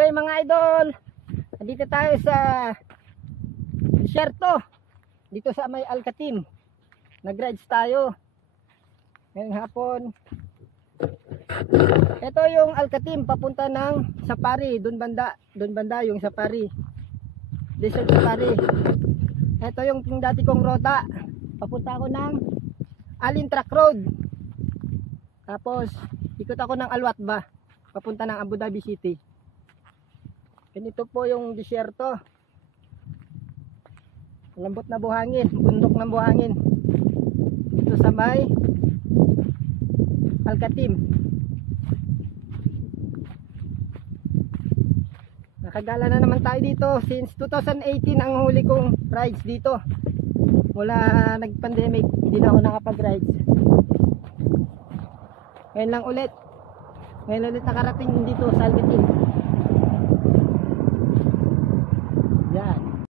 day mga idol. Nandito tayo sa Desierto. Dito sa may Alcatim. Nag-rides tayo ngayong hapon. Ito yung Alcatim papunta ng Safari. Doon banda yung Safari. Desert Safari. Ito yung dati kong rota. Papunta ako ng Alin Truck Road. Tapos ikot ako ng Alwatba papunta ng Abu Dhabi City. Ganito po yung disyerto. Lambot na buhangin, bundok ng buhangin. Dito sa may Alcatim. Nakagala na naman tayo dito. Since 2018 ang huli kong rides dito. Mula nag-pandemic, hindi na ako nakapag-rides. Ngayon lang ulit. Ngayon ulit nakarating dito sa Alcatim.